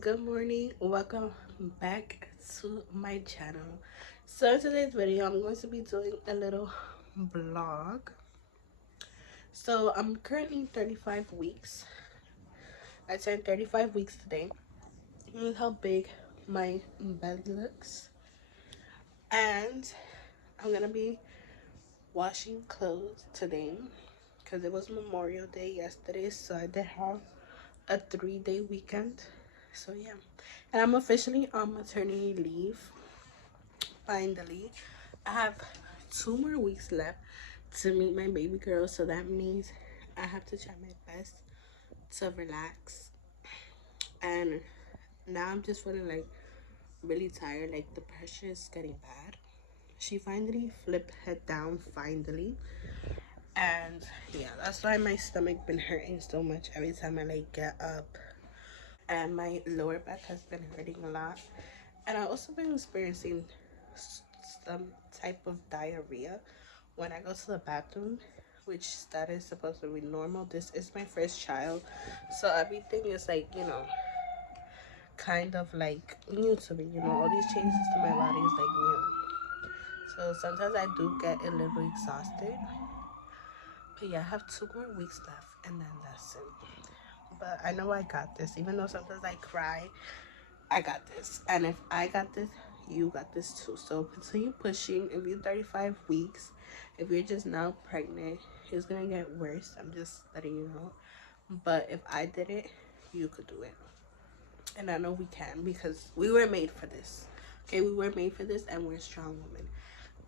Good morning, welcome back to my channel. So in today's video I'm going to be doing a little vlog. So I'm currently 35 weeks. I turned 35 weeks today. Look how big my belly looks. And I'm gonna be washing clothes today because it was Memorial Day yesterday, so I did have a 3-day weekend. So yeah, and I'm officially on maternity leave. Finally, I have 2 more weeks left to meet my baby girl, so that means I have to try my best to relax. And now I'm just feeling like really tired, like the pressure is getting bad. She finally flipped head down, finally. And yeah, that's why my stomach been hurting so much every time I like get up, and my lower back has been hurting a lot. And I also been experiencing some type of diarrhea when I go to the bathroom, which that is supposed to be normal. This is my first child, so everything is like, kind of like new to me. All these changes to my body is like new. So sometimes I do get a little exhausted. But yeah, I have 2 more weeks left and then that's it. But I know I got this. Even though sometimes I cry, I got this. And if I got this, you got this too. So continue pushing. If you're 35 weeks, if you're just now pregnant, it's gonna get worse. I'm just letting you know. But if I did it, you could do it. And I know we can because we were made for this. Okay, we were made for this and we're strong women.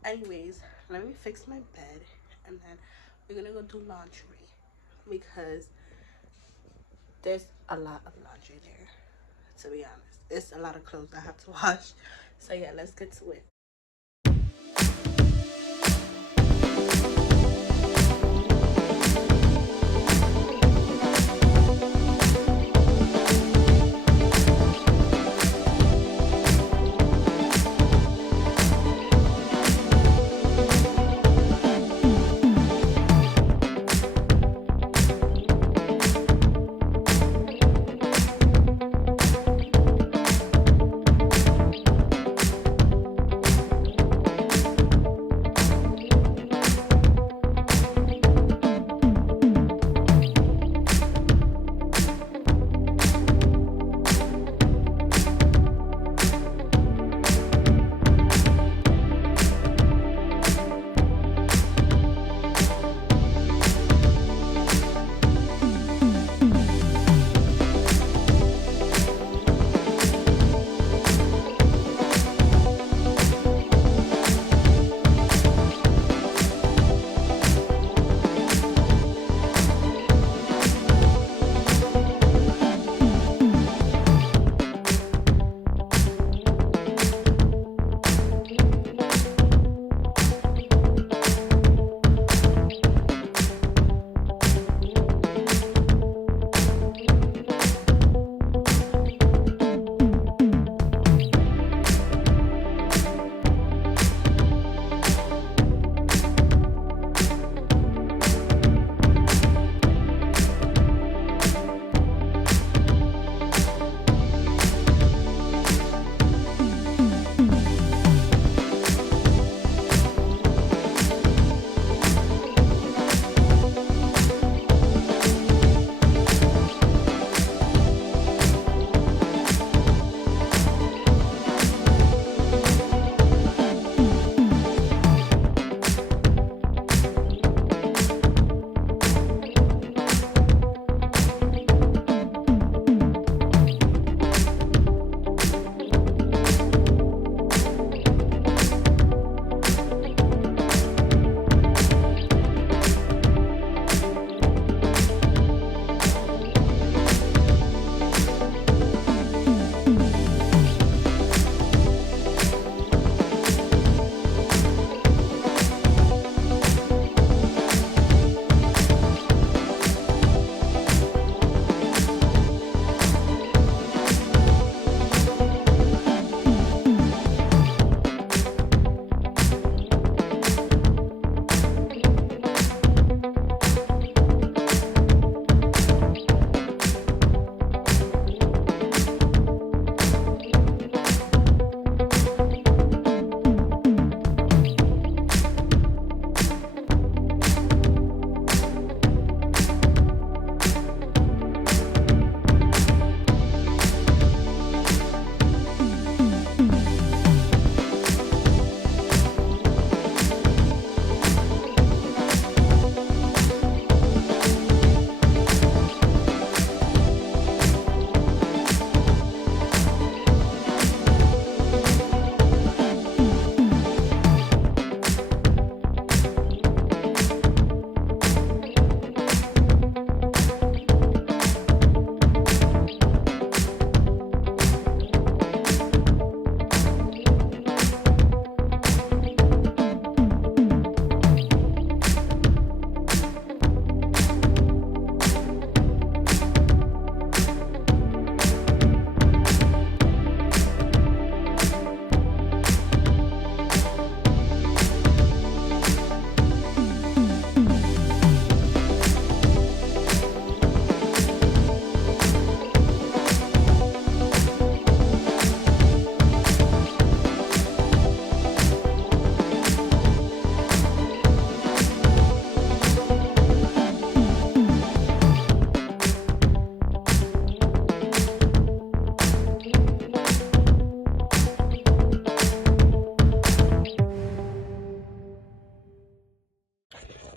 Anyways, let me fix my bed and then we're gonna go do laundry because there's a lot of laundry there, to be honest. It's a lot of clothes I have to wash. So yeah, let's get to it.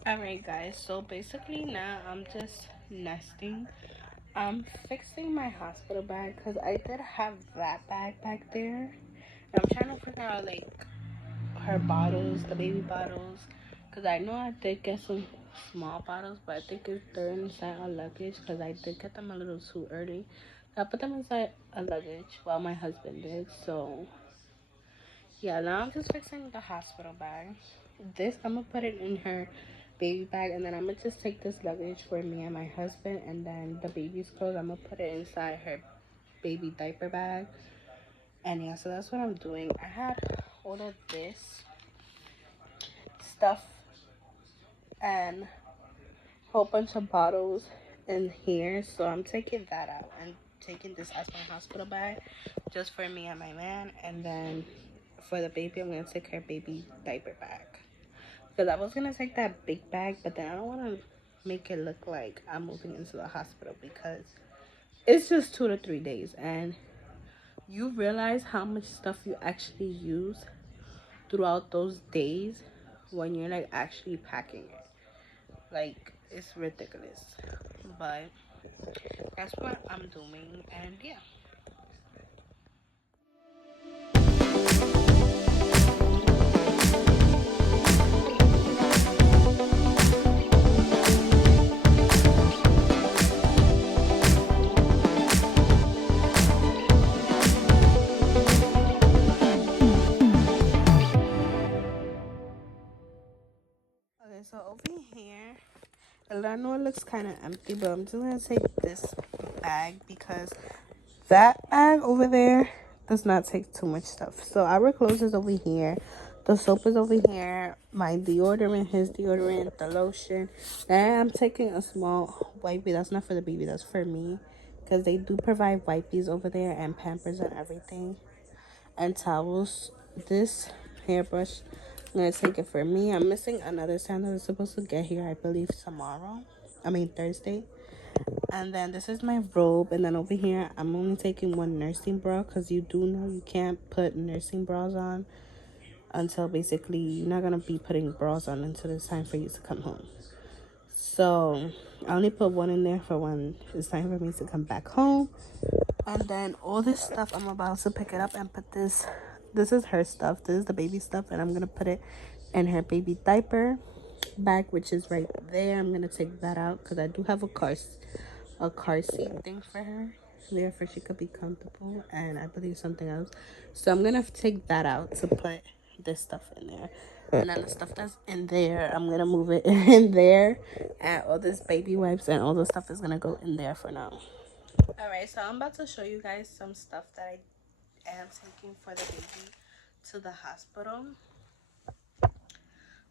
Alright guys, so basically now I'm just nesting. I'm fixing my hospital bag because I did have that bag back there. I'm trying to figure out like her bottles, the baby bottles, because I know I did get some small bottles, but I think it's they're inside our luggage because I did get them a little too early. I put them inside a luggage while my husband did. So yeah, now I'm just fixing the hospital bag. This I'm gonna put it in her baby bag, and then I'm gonna just take this luggage for me and my husband, and then the baby's clothes I'm gonna put it inside her baby diaper bag. And yeah, so that's what I'm doing. I had all of this stuff and whole bunch of bottles in here, so I'm taking that out and taking this as my hospital bag just for me and my man. And then for the baby, I'm gonna take her baby diaper bag because I was gonna take that big bag, but then I don't want to make it look like I'm moving into the hospital because it's just 2 to 3 days, and you realize how much stuff you actually use throughout those days when you're like actually packing it. Like, it's ridiculous, but that's what I'm doing. And yeah. Okay, so over here, I know it looks kind of empty, but I'm just gonna take this bag because that bag over there does not take too much stuff. So our clothes is over here, the soap is over here, my deodorant, his deodorant, the lotion. Then I'm taking a small wipey. That's not for the baby, that's for me, because they do provide wipes over there and Pampers and everything, and towels. This hairbrush, I'm gonna take it for me. I'm missing another sandal that's supposed to get here, I believe, tomorrow. I mean Thursday. And then this is my robe. And then over here, I'm only taking one nursing bra because you do know you can't put nursing bras on until basically you're not gonna be putting bras on until it's time for you to come home. So I only put one in there for when it's time for me to come back home. And then all this stuff, I'm about to pick it up and put this. This is her stuff. This is the baby stuff, and I'm gonna put it in her baby diaper bag, which is right there. I'm gonna take that out because I do have a car seat thing for her, therefore she could be comfortable, and I believe something else. So I'm gonna take that out to put this stuff in there. And then the stuff that's in there, I'm gonna move it in there, and all this baby wipes and all the stuff is gonna go in there for now. All right, so I'm about to show you guys some stuff that I am taking for the baby to the hospital.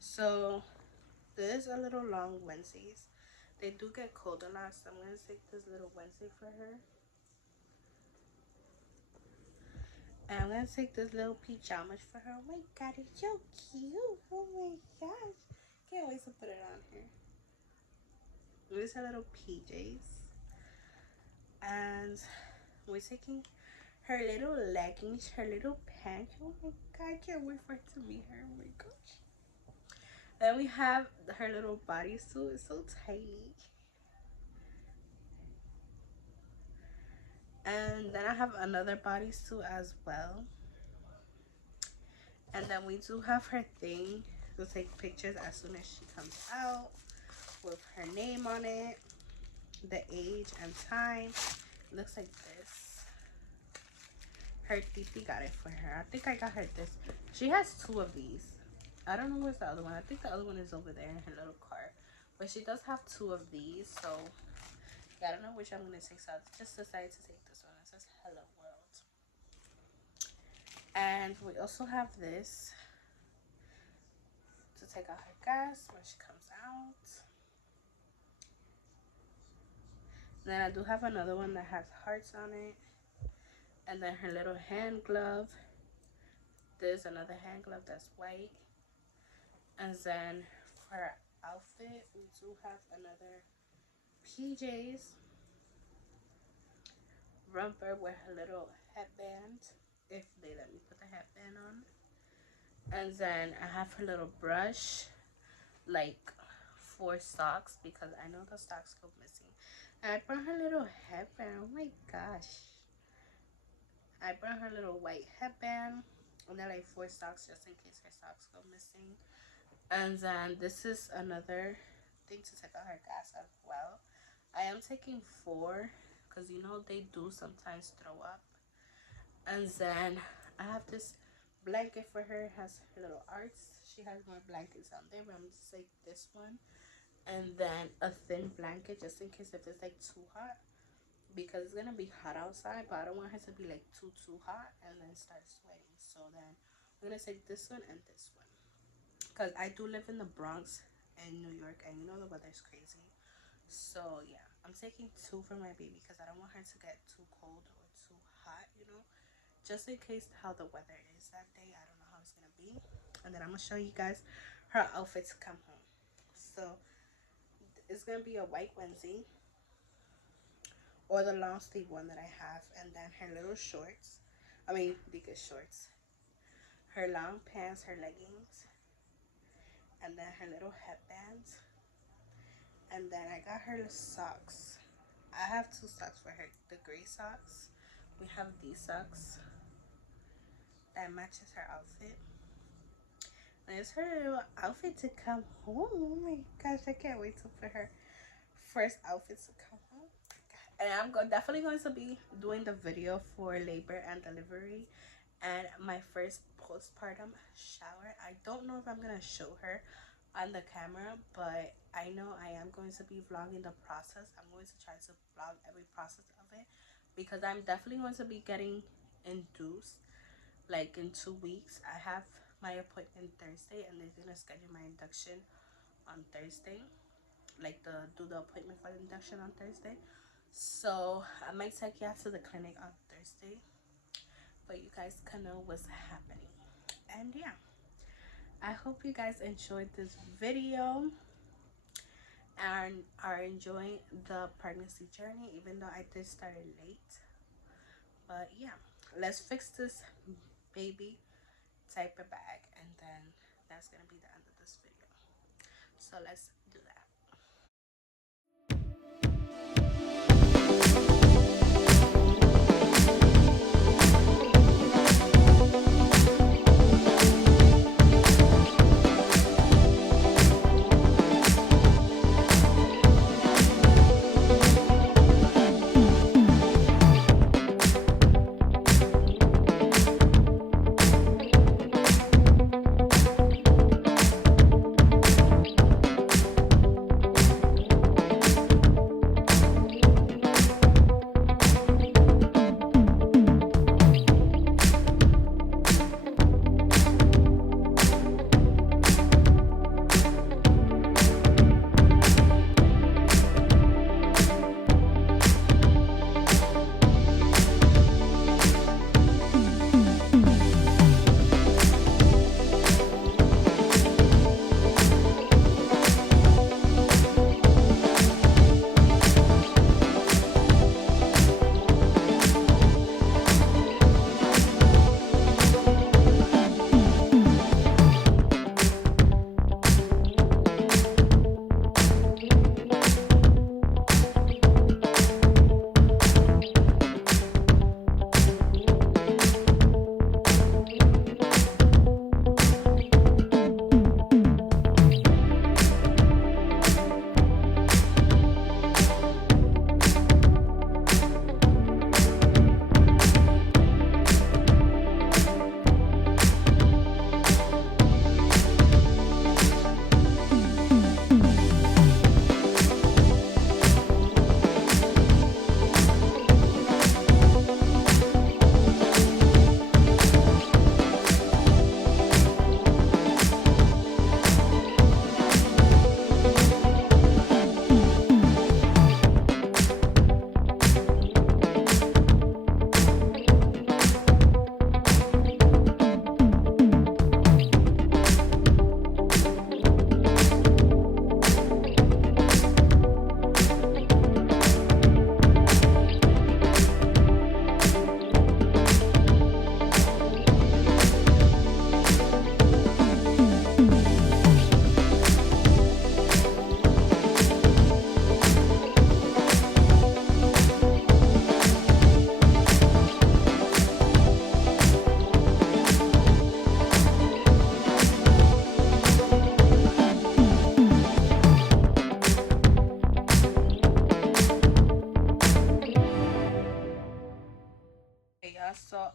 So there's a little long Wednesdays. They do get cold a lot, so I'm gonna take this little Wednesday for her. And I'm gonna take this little pajamas for her. Oh my god, it's so cute. Oh my gosh. Can't wait to put it on her. These are little PJs. And we're taking her little leggings, her little pants. Oh my god, I can't wait for it to meet her. Oh my gosh. Then we have her little bodysuit. It's so tiny. And then I have another bodysuit as well. And then we do have her thing to take pictures as soon as she comes out with her name on it, the age and time. It looks like this. Her titi got it for her. I think I got her this. She has two of these. I don't know where's the other one. I think the other one is over there in her little cart. But she does have two of these, so yeah, I don't know which I'm gonna take. So I just decided to take this one. It says Hello World. And we also have this to take out her gas when she comes out. Then I do have another one that has hearts on it. And then her little hand glove. There's another hand glove that's white. And then for her outfit, we do have another PJs romper with her little headband, if they let me put the headband on. And then I have her little brush, like 4 socks because I know the socks go missing. And I brought her little headband. Oh my gosh. I brought her little white headband. And then like 4 socks just in case her socks go missing. And then this is another thing to take out her gas as well. I am taking 4 because you know they do sometimes throw up. And then I have this blanket for her. It has little arts. She has more blankets on there, but I'm just take this one. And then a thin blanket just in case if it's like too hot, because it's gonna be hot outside, but I don't want her to be like too hot and then start sweating. So then I'm gonna take this one and this one because I do live in the Bronx in New York, and you know the weather's crazy. So yeah, I'm taking 2 for my baby because I don't want her to get too cold or too hot, you know, just in case how the weather is that day. I don't know how it's gonna be. And then I'm gonna show you guys her outfit to come home. So it's gonna be a white onesie or the long sleeve one that I have, and then her little shorts. I mean, Dika shorts. Her long pants, her leggings, and then her little headbands. And then I got her socks. I have 2 socks for her. The gray socks. We have these socks that matches her outfit. And it's her little outfit to come home. Oh my gosh, I can't wait to put her first outfit to come home. And I'm definitely going to be doing the video for labor and delivery and my first postpartum shower. I don't know if I'm going to show her on the camera, but I know I am going to be vlogging the process. I'm going to try to vlog every process of it because I'm definitely going to be getting induced like in 2 weeks. I have my appointment Thursday, and they're gonna schedule my induction on Thursday, like do the appointment for the induction on Thursday. So I might take you out to the clinic on Thursday, but you guys can know what's happening. And yeah, I hope you guys enjoyed this video and are enjoying the pregnancy journey, even though I did start it late. But yeah, let's fix this baby diaper bag, and then that's gonna be the end of this video. So let's do that.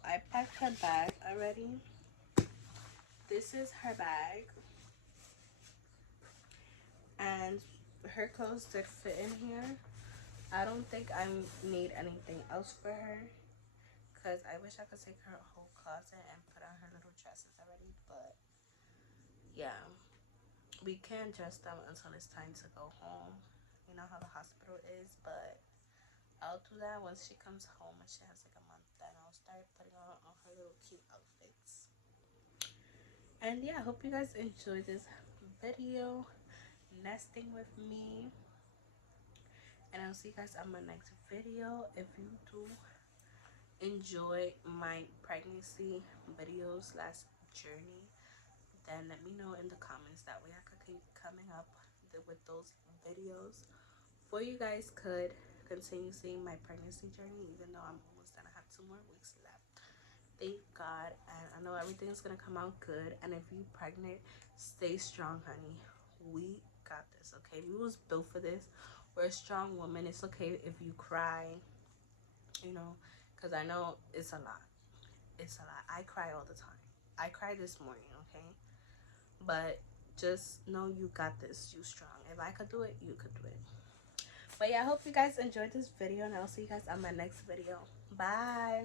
I packed her bag already. This is her bag. And her clothes did fit in here. I don't think I need anything else for her, because I wish I could take her whole closet and put on her little dresses already. But yeah, we can't dress them until it's time to go home. You know how the hospital is, but I'll do that once she comes home and she has like a month. Then I'll start putting on all her little cute outfits. And yeah, I hope you guys enjoyed this video, nesting with me. And I'll see you guys on my next video. If you do enjoy my pregnancy videos / journey, then let me know in the comments. That way I could keep coming up with those videos for you guys could continue seeing my pregnancy journey, even though I'm almost done. I have 2 more weeks left, thank God. And I know everything's gonna come out good. And if you're pregnant, stay strong, honey. We got this, okay? We was built for this. We're a strong woman. It's okay if you cry, you know, because I know it's a lot. It's a lot. I cry all the time. I cried this morning, okay? But just know you got this. You strong. If I could do it, you could do it. But yeah, I hope you guys enjoyed this video, and I'll see you guys on my next video. Bye.